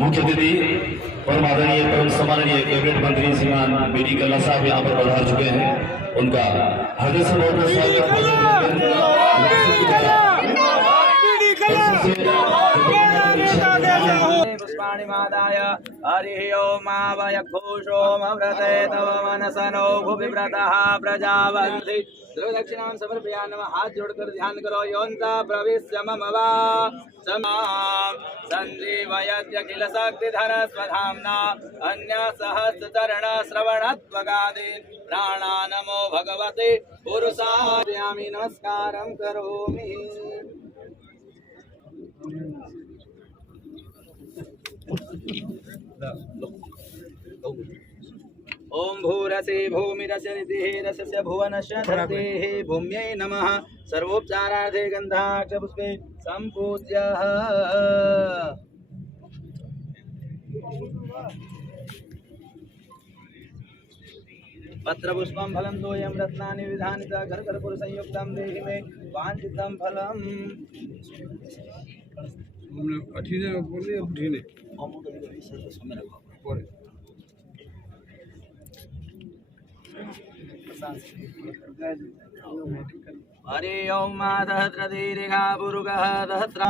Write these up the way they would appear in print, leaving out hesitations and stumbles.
मुख्य अतिथि परम आदरणीय परम सम्माननीय कैबिनेट मंत्री श्रीमान बीडी कल्ला साहब यहाँ पर पधार चुके हैं। उनका हृदय से बहुत पुष्पाणिमादाय हरिः ओम वयघोषोमव्रते तव मनसनो भुविव्रतः प्रजावन्ति दक्षिणां समर्पयामि नमः। हाथ जोड़कर ध्यान करो। योऽन्ता प्रविश्य मम वाचमां सञ्जीवयत्यखिल शक्तिधर स्वधाम्ना अन्यसहस्रचरण श्रवणत्वगादि प्राणा नमो भगवते पुरुषायामि नमस्कारं करोमि। ओम भूरसे भूमिरस्य निधिः रसस्य भुवनस्य धरतेः भूम्यै नमः। सर्वोपचारार्थे गन्धाक्षपुष्पे सम्पूज्यः। पत्रपुष्पं फलं तोयं रत्नानि विधानि च घरकर्पूरसंयुक्तं देहि मे वाञ्छितं फलम्। हरि ओम सहस्रदीर्घा पुरुषः सहस्र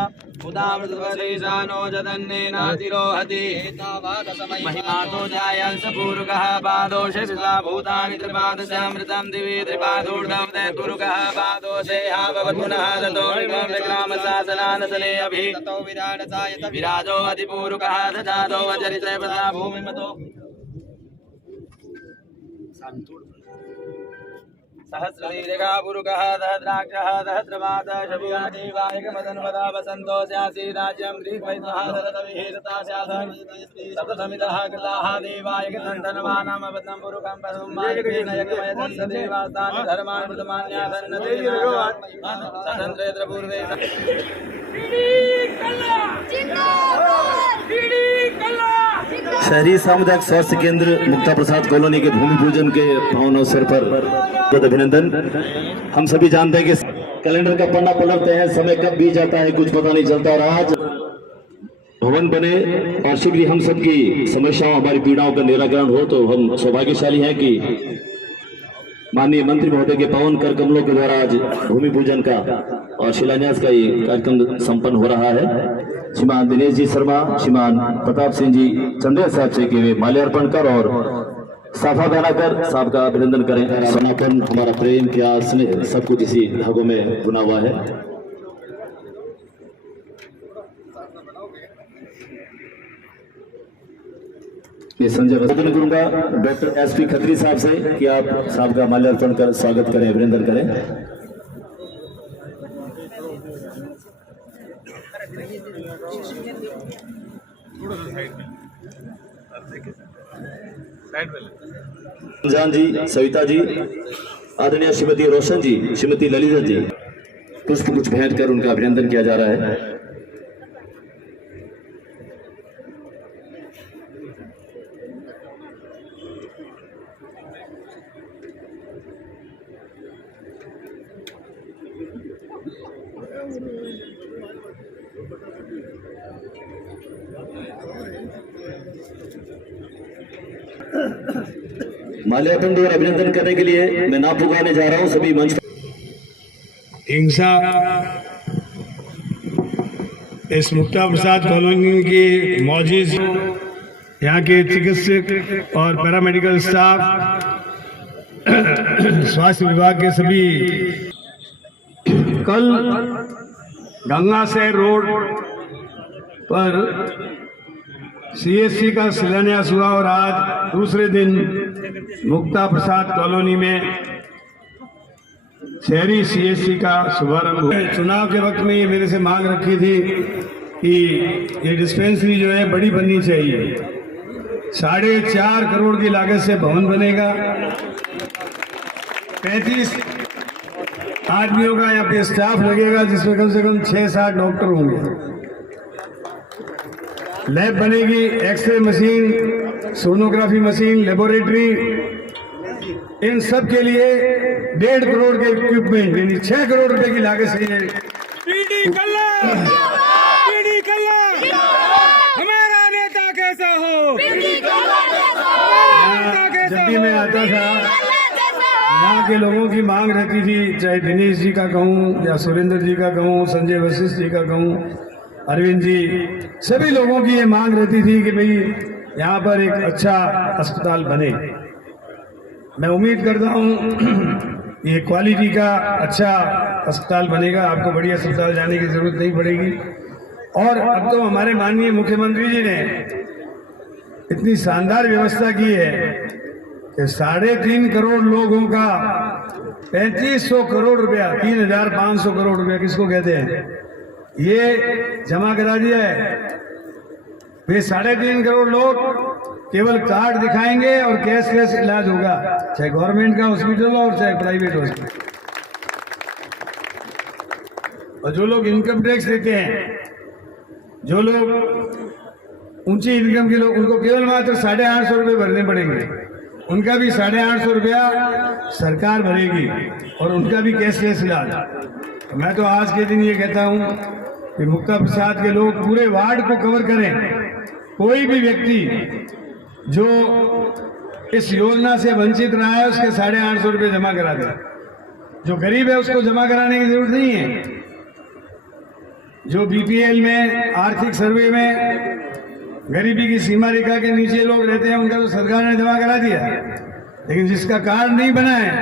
उदामृतपदेशानो जदन्नेनातिरोहति महिमातो जायंस पुरुषः पादोषे भूतानि त्रिपादशामृतं दिवि त्रिपादोर्धं पुरुषः पादोषे भवत् पुनः ततो विग्रामशासनानसले अभि विराजो अधिपूरुषः ददातो वचरिते पदा भूमिमतो सहस्रदीर्घा पुरुषः सहस्राक्षः सहस्रपादः शबुदेवायकमदन्वदा वसन्तो स्यासि राज्यं ग्रीष्मैः शरदविहेतता स्यासन् सप्तसमितः कृताः देवायकनन्दनवानामबद्धं पुरुषं पशुमायकेन यज्ञमयदन्तदेवास्तानि धर्माणि प्रथमान्यासन्नतेन स्वतन्त्रेतर पूर्वे शहरी सामुदायिक स्वास्थ्य केंद्र मुक्ता प्रसाद कॉलोनी के भूमि पूजन के पावन अवसर पर बहुत अभिनंदन। हम सभी जानते हैं कि कैलेंडर का पन्ना पलटते हैं, समय कब बीत जाता है कुछ पता नहीं चलता। और आज भवन बने और शीघ्र ही हम सबकी समस्याओं हमारी पीड़ाओं का निराकरण हो, तो हम सौभाग्यशाली हैं कि माननीय मंत्री महोदय के पावन कर कमलों के द्वारा आज भूमि पूजन का और शिलान्यास का ये कार्यक्रम संपन्न हो रहा है। श्रीमान दिनेश जी शर्मा, श्रीमान प्रताप सिंह जी चंदेल साहब से के वे माल्यार्पण कर और साफा गाना कर साहब का अभिनंदन करें। सनातन हमारा प्रेम प्यार स्नेह सब कुछ इसी धागों में बुना हुआ है। मैं संजय निवेदन करूंगा डॉक्टर एसपी खत्री साहब से कि आप साहब का माल्यार्पण कर स्वागत करें, अभिनंदन करें। जान जी, सविता जी, आदरणीय श्रीमती रोशन जी, श्रीमती ललिता जी, पुष्प कुछ भेंट कर उनका अभिनंदन किया जा रहा है। माल्यार्पण और अभिनंदन करने के लिए मैं नाम पुकारने जा रहा हूं सभी मंच। हिंसा इस मुक्ता प्रसाद कॉलोनी की मौजूद यहाँ के चिकित्सक और पैरामेडिकल स्टाफ, स्वास्थ्य विभाग के सभी, कल गंगा से रोड पर सीएससी का शिलान्यास हुआ और आज दूसरे दिन मुक्ता प्रसाद कॉलोनी में शहरी सीएससी का शुभारंभ हुआ। चुनाव के वक्त में ये मेरे से मांग रखी थी कि ये डिस्पेंसरी जो है बड़ी बननी चाहिए। 4.5 करोड़ की लागत से भवन बनेगा। 35 आदमियों का यहाँ पे स्टाफ लगेगा, जिसमें कम से कम 6-7 डॉक्टर होंगे। लैब बनेगी, x-ray machine, sonography machine, laboratory, इन सब के लिए 1.5 करोड़ के इक्विपमेंट, यानी 6 करोड़ रुपए की लागत से ये पीडी कल्ला हमारा नेता में आता था, यहाँ के लोगों की मांग रहती थी, चाहे दिनेश जी का कहूँ या सुरेंद्र जी का कहूँ, संजय वशिष्ठ जी का कहूँ, अरविंद जी, सभी लोगों की ये मांग रहती थी कि भाई यहाँ पर एक अच्छा अस्पताल बने। मैं उम्मीद करता हूँ ये क्वालिटी का अच्छा अस्पताल बनेगा, आपको बड़ी अस्पताल जाने की जरूरत नहीं पड़ेगी। और अब तो हमारे माननीय मुख्यमंत्री जी ने इतनी शानदार व्यवस्था की है कि 3.5 करोड़ लोगों का 3500 करोड़ रुपया, 3500 करोड़ रुपया किसको कहते हैं, ये जमा करा दिया है। वे 3.5 करोड़ लोग केवल कार्ड दिखाएंगे और कैशलेस इलाज होगा, चाहे गवर्नमेंट का हॉस्पिटल हो और चाहे प्राइवेट हॉस्पिटल। और जो लोग इनकम टैक्स देते हैं, जो लोग ऊंची इनकम के लोग, उनको केवल मात्र 850 रुपये भरने पड़ेंगे। उनका भी 850 रुपया सरकार भरेगी और उनका भी कैशलेस इलाज। मैं तो आज के दिन ये कहता हूँ कि मुक्ता प्रसाद के लोग पूरे वार्ड को कवर करें। कोई भी व्यक्ति जो इस योजना से वंचित रहा है उसके 850 रुपये जमा करा दें। जो गरीब है उसको जमा कराने की जरूरत नहीं है। जो बीपीएल में, आर्थिक सर्वे में गरीबी की सीमा रेखा के नीचे लोग रहते हैं, उनका तो सरकार ने जमा करा दिया। लेकिन जिसका कार्ड नहीं बना है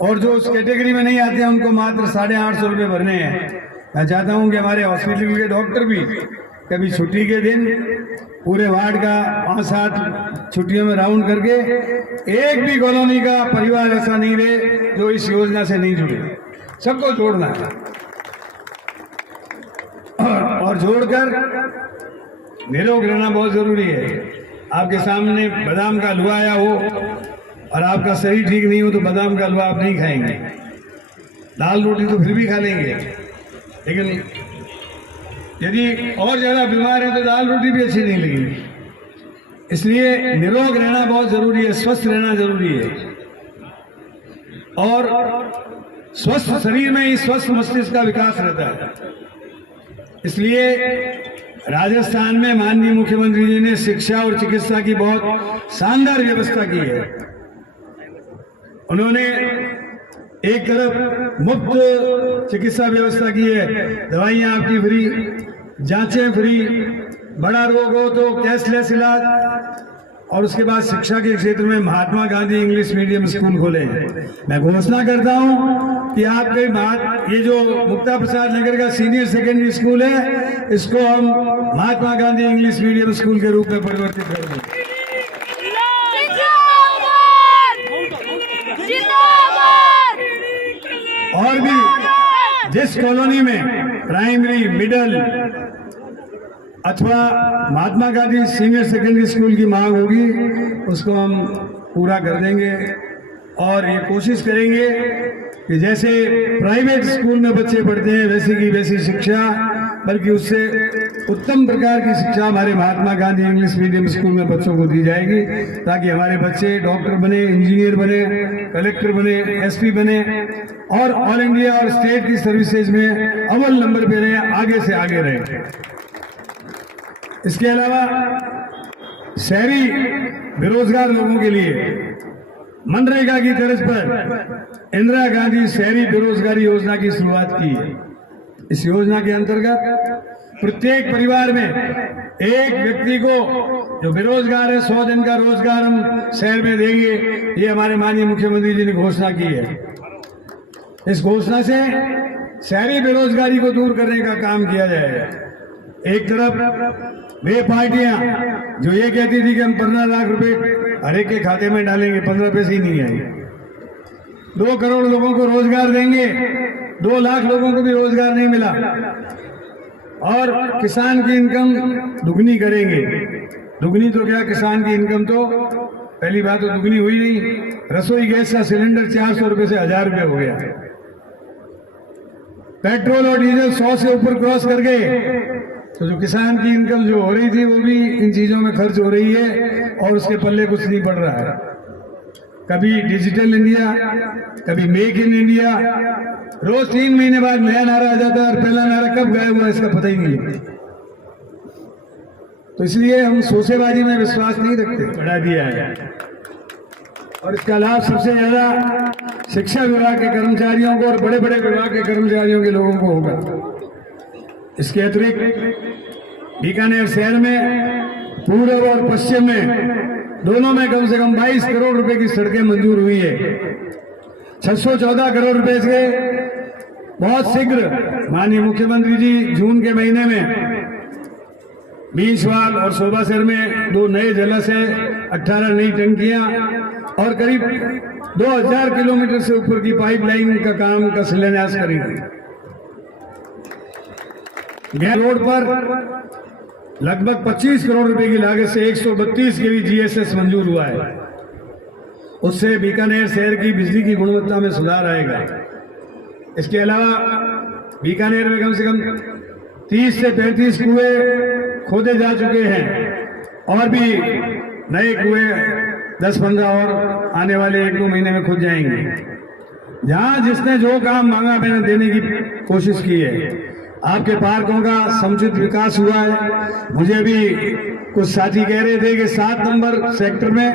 और जो उस कैटेगरी में नहीं आते हैं, उनको मात्र 850 रुपये भरने हैं। मैं चाहता हूं कि हमारे हॉस्पिटल के डॉक्टर भी कभी छुट्टी के दिन पूरे वार्ड का 5-7 छुट्टियों में राउंड करके एक भी कॉलोनी का परिवार ऐसा नहीं रहे जो इस योजना से नहीं जुड़े। सबको जोड़ना है और जोड़कर निरोग रहना बहुत जरूरी है। आपके सामने बादाम का हलवा आया हो और आपका शरीर ठीक नहीं हो तो बादाम का हलवा आप नहीं खाएंगे। दाल रोटी तो फिर भी खा लेंगे, लेकिन यदि और ज्यादा बीमार है तो दाल रोटी भी अच्छी नहीं लगेगी। इसलिए निरोग रहना बहुत जरूरी है, स्वस्थ रहना जरूरी है। और स्वस्थ शरीर में ही स्वस्थ मस्तिष्क का विकास रहता है। इसलिए राजस्थान में माननीय मुख्यमंत्री जी ने शिक्षा और चिकित्सा की बहुत शानदार व्यवस्था की है। उन्होंने एक तरफ मुफ्त चिकित्सा व्यवस्था की है, दवाइयां आपकी फ्री, जांचें फ्री, बड़ा रोग हो तो कैशलेस इलाज, और उसके बाद शिक्षा के क्षेत्र में Mahatma Gandhi English medium school खोले। मैं घोषणा करता हूं कि आपके ये जो मुक्ता प्रसाद नगर का सीनियर सेकेंडरी स्कूल है, इसको हम Mahatma Gandhi English medium school के रूप में परिवर्तित कर देंगे। और भी जिस कॉलोनी में प्राइमरी, मिडिल अथवा Mahatma Gandhi senior secondary school की मांग होगी, उसको हम पूरा कर देंगे। और ये कोशिश करेंगे कि जैसे प्राइवेट स्कूल में बच्चे पढ़ते हैं वैसी की वैसी शिक्षा, बल्कि उससे उत्तम प्रकार की शिक्षा हमारे Mahatma Gandhi English medium school में बच्चों को दी जाएगी, ताकि हमारे बच्चे डॉक्टर बने, इंजीनियर बने, कलेक्टर बने, एसपी बने और ऑल इंडिया और स्टेट की सर्विसेज में अव्वल नंबर पे रहे, आगे से आगे रहे। इसके अलावा शहरी बेरोजगार लोगों के लिए मनरेगा की तर्ज पर इंदिरा गांधी शहरी बेरोजगारी योजना की शुरुआत की है। इस योजना के अंतर्गत प्रत्येक परिवार में एक व्यक्ति को जो बेरोजगार है 100 दिन का रोजगार हम शहर में देंगे। ये हमारे माननीय मुख्यमंत्री जी ने घोषणा की है। इस घोषणा से शहरी बेरोजगारी को दूर करने का काम किया जाएगा। एक तरफ वे पार्टियां जो ये कहती थी कि हम 15 लाख रुपए हर एक के खाते में डालेंगे, 15 पैसे ही नहीं आएंगे। 2 करोड़ लोगों को रोजगार देंगे, 2 लाख लोगों को भी रोजगार नहीं मिला। और किसान की इनकम दुगनी करेंगे। दुगनी तो क्या, किसान की इनकम तो पहली बात तो दुगनी हुई नहीं, रसोई गैस का सिलेंडर 400 रुपये से 1000 रुपये हो गया। पेट्रोल और डीजल 100 से ऊपर क्रॉस कर गए। तो जो किसान की इनकम जो हो रही थी वो भी इन चीजों में खर्च हो रही है और उसके पल्ले कुछ नहीं पड़ रहा है। कभी डिजिटल इंडिया, कभी मेक इन इंडिया, रोज 3 महीने बाद नया नारा आ जाता है और पहला नारा कब गायब हुआ इसका पता ही नहीं है। तो इसलिए हम सोसेबाजी में विश्वास नहीं रखते। बढ़ा दिया है और इसका लाभ सबसे ज्यादा शिक्षा विभाग के कर्मचारियों को और बड़े बड़े विभाग के कर्मचारियों के लोगों को होगा। इसके अतिरिक्त बीकानेर शहर में पूर्व और पश्चिम में दोनों में कम से कम 22 करोड़ रुपए की सड़कें मंजूर हुई है। 614 करोड़ रुपए से बहुत शीघ्र माननीय मुख्यमंत्री जी जून के महीने में बीसवाल और शोभासर में 2 नए जलाशय, 18 नई टंकियां और करीब 2000 किलोमीटर से ऊपर की पाइपलाइन का काम का शिलान्यास करेंगे। गैर रोड पर लगभग 25 करोड़ रुपए की लागत से 132 केवी जीएसएस मंजूर हुआ है। उससे बीकानेर शहर की बिजली की गुणवत्ता में सुधार आएगा। इसके अलावा बीकानेर में कम से कम 30 से 35 कुएं खोदे जा चुके हैं और भी नए कुएं 10-15 और आने वाले 1-2 महीने में खुद जाएंगे। जहां जिसने जो काम मांगा मैंने देने की कोशिश की है। आपके पार्कों का समुचित विकास हुआ है। मुझे भी कुछ साथी कह रहे थे कि 7 नंबर सेक्टर में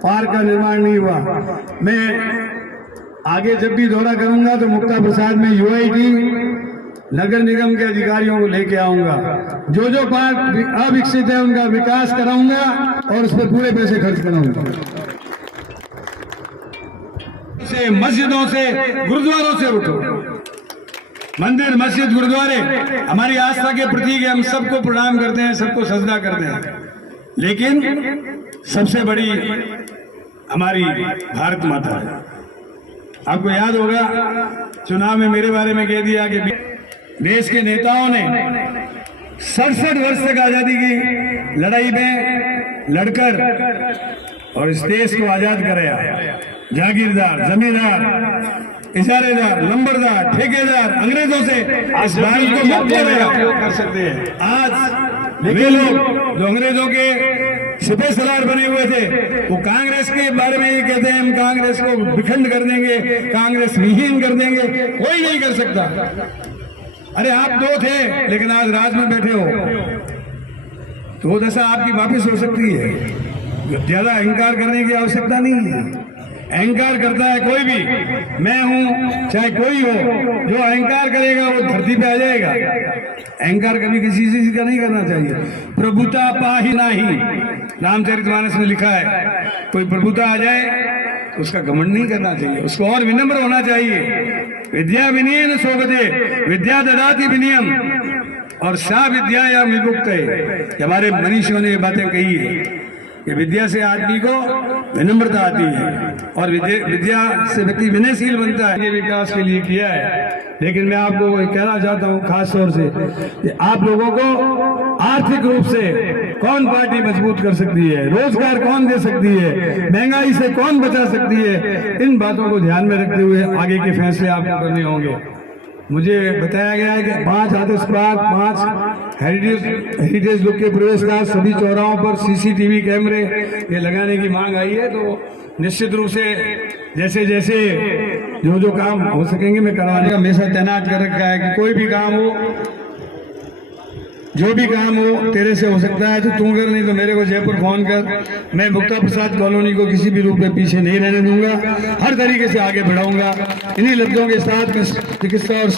पार्क का निर्माण नहीं हुआ। मैं आगे जब भी दौरा करूंगा तो मुक्ता प्रसाद में यूआईटी नगर निगम के अधिकारियों को लेके आऊंगा। जो जो पार्क अविकसित है उनका विकास कराऊंगा और उस पर पूरे पैसे खर्च कराऊंगा। से मस्जिदों से गुरुद्वारों से उठो। मंदिर, मस्जिद, गुरुद्वारे हमारी आस्था के प्रतीक है। हम सबको प्रणाम करते हैं, सबको सजदा करते हैं, लेकिन सबसे बड़ी हमारी भारत माता है। आपको याद होगा चुनाव में मेरे बारे में कह दिया कि देश के नेताओं ने 67 वर्ष तक आजादी की लड़ाई में लड़कर और इस देश को आजाद कराया। जागीरदार, जमींदार, इजारेदार, नंबरदार, ठेकेदार अंग्रेजों से इस भारत को मुक्त कर सकते हैं। आज वे लोग जो अंग्रेजों के सिपह सलार बने हुए थे वो कांग्रेस के बारे में ये कहते हैं हम कांग्रेस को विखंड कर देंगे, कांग्रेस विहीन कर देंगे। कोई नहीं कर सकता। अरे आप 2 थे लेकिन आज राज में बैठे हो तो वो दशा आपकी वापस हो सकती है। ज्यादा अहंकार करने की आवश्यकता नहीं है। अहंकार करता है कोई भी, मैं हूं चाहे कोई हो, जो अहंकार करेगा वो धरती पे आ जाएगा। अहंकार कभी किसी चीज का नहीं करना चाहिए। प्रभुता पाही नाही, रामचरितमानस में लिखा है। कोई प्रभुता आ जाए तो उसका घमंड नहीं करना चाहिए, उसको और विनम्र होना चाहिए। विद्या विनयेन शोभते, विद्या ददाति विनयम, और सा विद्या या विमुक्त है। हमारे मनीषियों ने ये बातें कही है कि विद्या से आदमी को विनम्रता आती है और विद्या से व्यक्ति विनयशील बनता है। ये विकास के लिए किया है, लेकिन मैं आपको कहना चाहता हूँ खास तौर से कि आप लोगों को आर्थिक रूप से कौन पार्टी मजबूत कर सकती है, रोजगार कौन दे सकती है, महंगाई से कौन बचा सकती है, इन बातों को ध्यान में रखते हुए आगे के फैसले आपको करने होंगे। मुझे बताया गया है कि 5 आदर्श पार्क, 5 हेरिटेज लुक के प्रवेश द्वार, सभी चौराहों पर सीसीटीवी कैमरे ये लगाने की मांग आई है। तो निश्चित रूप से जैसे जैसे जो जो काम हो सकेंगे मैं करवाने का हमेशा तैनात कर रखा है कि कोई भी काम हो, जो भी काम हो तेरे से हो सकता है तो तू कर, नहीं तो मेरे को जयपुर फोन कर। मैं मुक्ता प्रसाद कॉलोनी को किसी भी रूप में पीछे नहीं रहने दूंगा, हर तरीके से आगे बढ़ाऊंगा। इन्हीं लफ्जों के साथ मैं चिकित्सा और